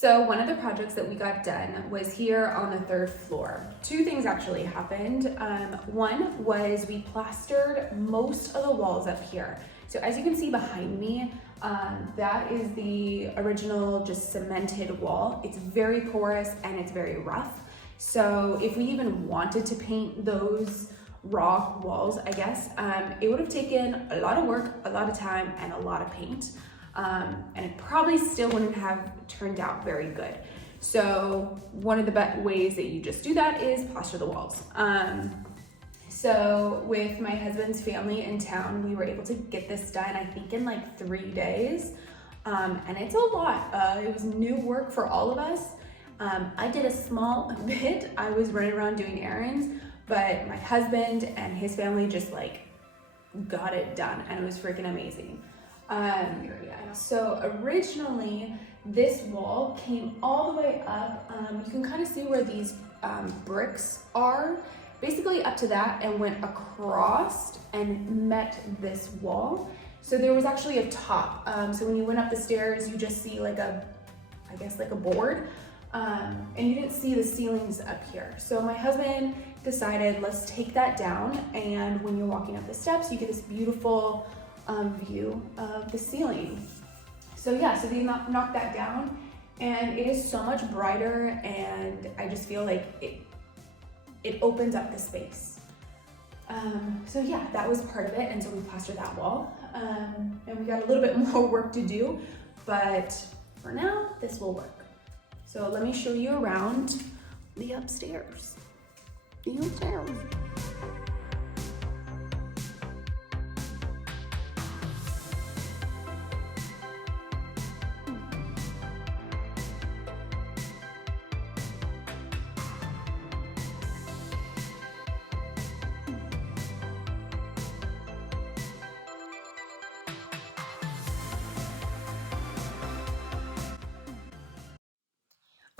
So one of the projects that we got done was here on the third floor. Two things actually happened. One was we plastered most of the walls up here. So as you can see behind me, that is the original just cemented wall. It's very porous and it's very rough. So if we even wanted to paint those raw walls, I guess, it would have taken a lot of work, a lot of time, and a lot of paint. And it probably still wouldn't have turned out very good. So one of the best ways that you just do that is plaster the walls. So with my husband's family in town, we were able to get this done, I think in like 3 days. And it's a lot. It was new work for all of us. I did a small bit. I was running around doing errands, but my husband and his family just like got it done, and it was freaking amazing. So originally this wall came all the way up. You can kind of see where these bricks are, basically up to that, and went across and met this wall. So there was actually a top. So when you went up the stairs, you just see like I guess like a board, and you didn't see the ceilings up here. So my husband decided, let's take that down, and when you're walking up the steps, you get this beautiful view of the ceiling. So yeah, so they knocked that down, and it is so much brighter, and I just feel like it opens up the space. So yeah, that was part of it, and so we plastered that wall, and we got a little bit more work to do, but for now, this will work. So let me show you around the upstairs. The upstairs.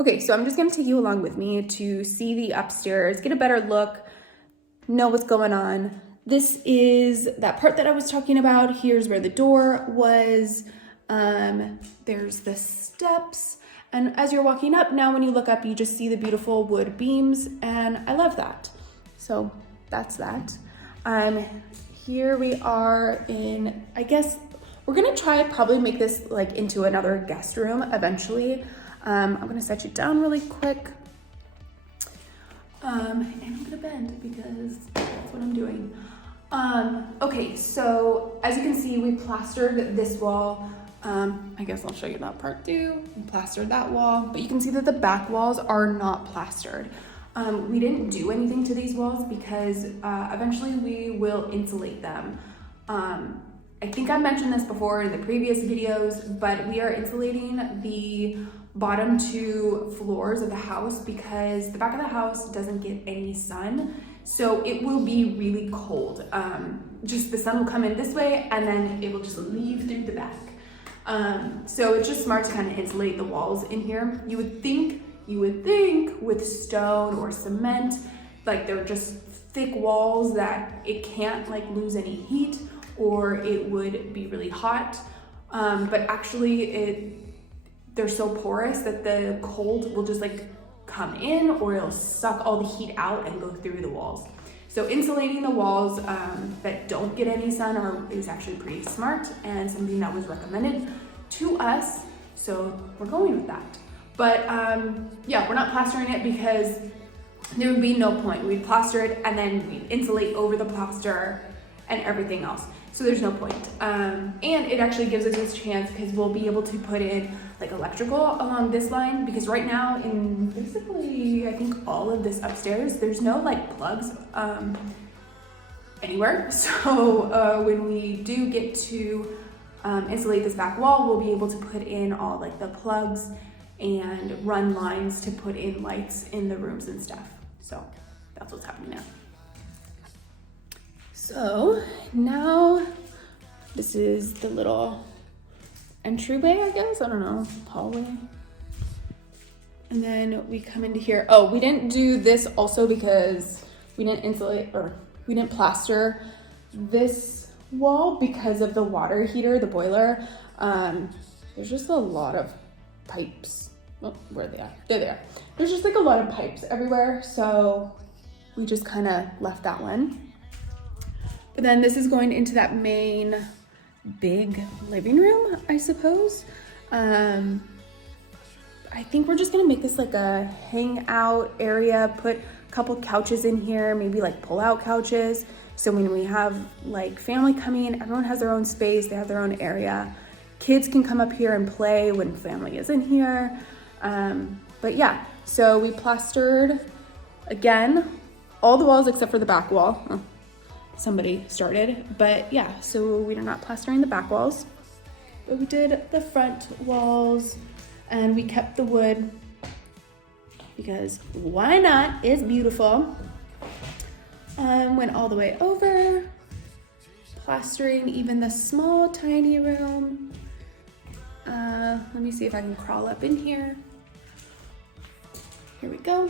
Okay, so I'm just gonna take you along with me to see the upstairs, get a better look, know what's going on. This is that part that I was talking about. Here's where the door was. There's the steps. And as you're walking up, now when you look up, you just see the beautiful wood beams, and I love that. So that's that. Here we are in, I guess, we're gonna try probably make this like into another guest room eventually. I'm gonna set you down really quick. And I'm gonna bend because that's what I'm doing. Okay, so as you can see, we plastered this wall. I guess I'll show you that part too. We plastered that wall, but you can see that the back walls are not plastered. We didn't do anything to these walls because eventually we will insulate them. I think I mentioned this before in the previous videos, but we are insulating the bottom 2 floors of the house because the back of the house doesn't get any sun. So it will be really cold. Just the sun will come in this way and then it will just leave through the back. So it's just smart to kind of insulate the walls in here. You would think with stone or cement, like they're just thick walls that it can't like lose any heat or it would be really hot. But actually they're so porous that the cold will just like come in or it'll suck all the heat out and go through the walls. So insulating the walls that don't get any sun is actually pretty smart and something that was recommended to us. So we're going with that. But yeah, we're not plastering it because there would be no point. We'd plaster it and then we'd insulate over the plaster and everything else. So there's no point. And it actually gives us this chance because we'll be able to put in like electrical along this line, because right now in basically I think all of this upstairs, there's no like plugs anywhere. So when we do get to insulate this back wall, we'll be able to put in all like the plugs and run lines to put in lights in the rooms and stuff. So that's what's happening now. So now this is the little entryway, I guess, I don't know, hallway. And then we come into here. Oh, we didn't do this also because we didn't insulate or we didn't plaster this wall because of the water heater, the boiler. There's just a lot of pipes well, where are they at? There they are. There's just like a lot of pipes everywhere, so we just kind of left that one. But then this is going into that main big living room, I suppose. I think we're just gonna make this like a hangout area, put a couple couches in here, maybe like pull-out couches. So when we have like family coming in, everyone has their own space, they have their own area. Kids can come up here and play when family isn't here. But yeah, so we plastered, again, all the walls except for the back wall. Oh, somebody started, but yeah, so we're not plastering the back walls, but we did the front walls, and we kept the wood because why not? It's beautiful. Went all the way over, plastering even the small tiny room. Let me see if I can crawl up in here. Here we go.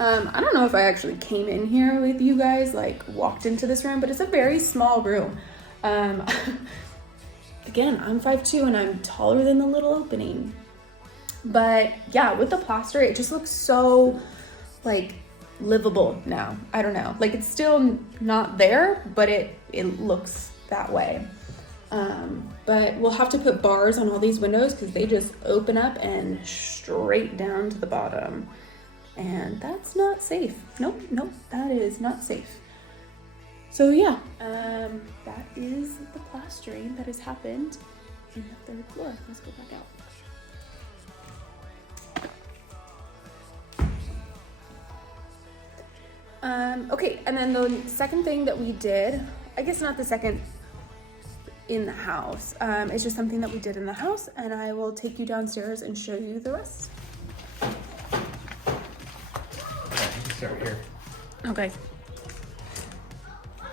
I don't know if I actually came in here with you guys, like walked into this room, but it's a very small room. Again, I'm 5'2" and I'm taller than the little opening. But yeah, with the plaster, it just looks so like livable now. I don't know, like it's still not there, but it looks that way. But we'll have to put bars on all these windows because they just open up and straight down to the bottom. And that's not safe. Nope, that is not safe. So yeah, that is the plastering that has happened in the third floor. Let's go back out. Okay, and then the second thing that we did, I guess not the second in the house, it's just something that we did in the house, and I will take you downstairs and show you the rest. Start here. Okay.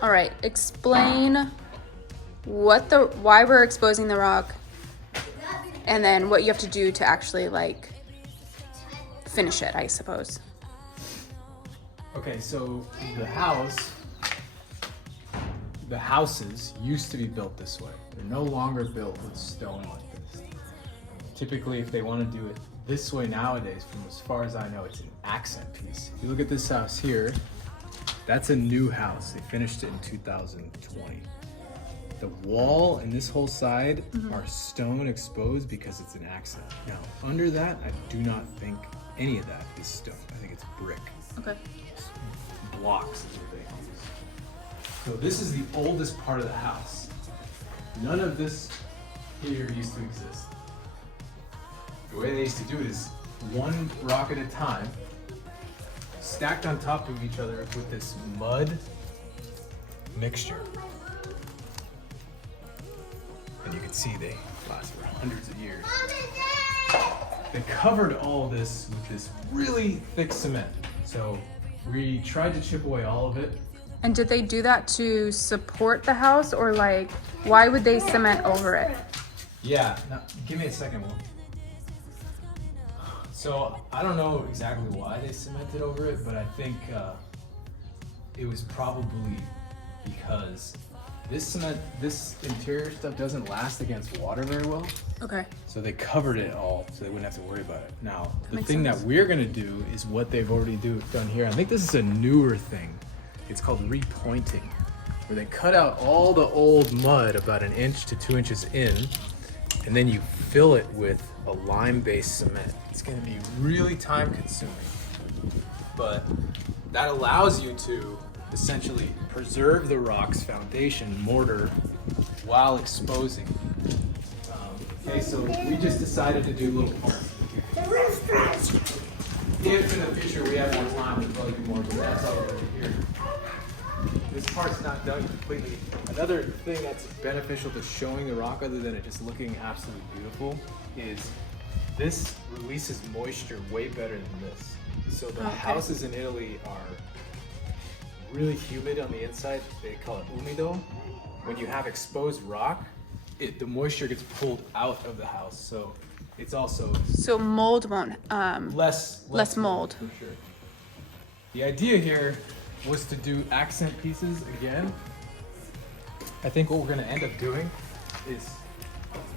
All right, explain why we're exposing the rock, and then what you have to do to actually like finish it, I suppose. Okay, so the houses used to be built this way. They're no longer built with stone like this. Typically, if they want to do it this way nowadays, from as far as I know, it's an accent piece. If you look at this house here, that's a new house. They finished it in 2020. The wall and this whole side are stone exposed because it's an accent. Now, under that, I do not think any of that is stone. I think it's brick. Okay. Blocks is what they use. So this is the oldest part of the house. None of this here used to exist. The way they used to do it is one rock at a time, stacked on top of each other with this mud mixture. And you can see they last for hundreds of years. They covered all this with this really thick cement. So we tried to chip away all of it. And did they do that to support the house, or like, why would they cement over it? Yeah, now give me a second, Will. So I don't know exactly why they cemented over it, but I think it was probably because this interior stuff doesn't last against water very well. Okay. So they covered it all so they wouldn't have to worry about it. Now, the Makes thing sense. that we're gonna do is what they've already done here. I think this is a newer thing. It's called repointing, where they cut out all the old mud about 1 inch to 2 inches in, and then you fill it with a lime-based cement. It's gonna be really time consuming, but that allows you to essentially preserve the rock's foundation mortar while exposing. Okay, so we just decided to do little parts. If in the future we have more time, we'll probably do more, but that's all we're doing here. This part's not done completely. Another thing that's beneficial to showing the rock, other than it just looking absolutely beautiful, is this releases moisture way better than this. So the houses in Italy are really humid on the inside. They call it umido. When you have exposed rock, the moisture gets pulled out of the house. So it's also So mold won't, less mold. for sure. The idea here was to do accent pieces again. I think what we're gonna end up doing is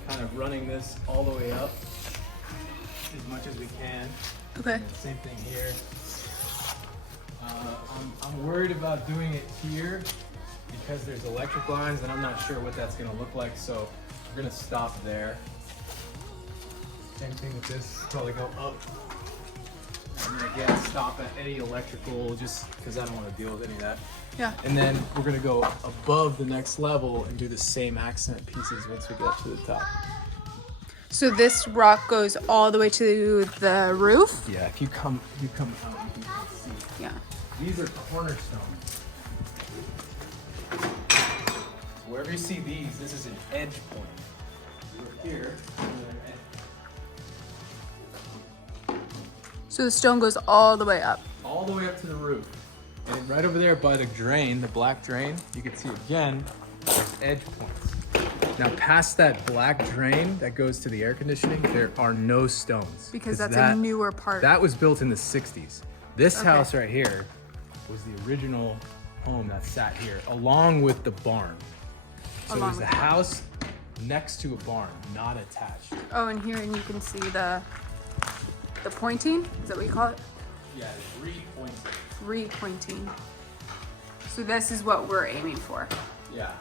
kind of running this all the way up as much as we can. Okay. And same thing here. I'm worried about doing it here because there's electric lines and I'm not sure what that's gonna look like, so we're gonna stop there. Same thing with this, probably go up. And then again, stop at any electrical, just because I don't want to deal with any of that. Yeah. And then we're gonna go above the next level and do the same accent pieces once we get up to the top. So this rock goes all the way to the roof? Yeah, if you come out, you can see. Yeah. These are cornerstones. Wherever you see these, this is an edge point. We're here. So the stone goes all the way up. All the way up to the roof. And right over there by the drain, the black drain, you can see again, there's edge points. Now past that black drain that goes to the air conditioning, there are no stones. Because that's a newer part. That was built in the 60s. This Okay. house right here was the original home that sat here, along with the barn. So Along there's a with the barn. house next to a barn, not attached. Oh, and here and you can see the pointing. Is that what you call it? Yeah, it's repointed. Repointing. So this is what we're aiming for. Yeah.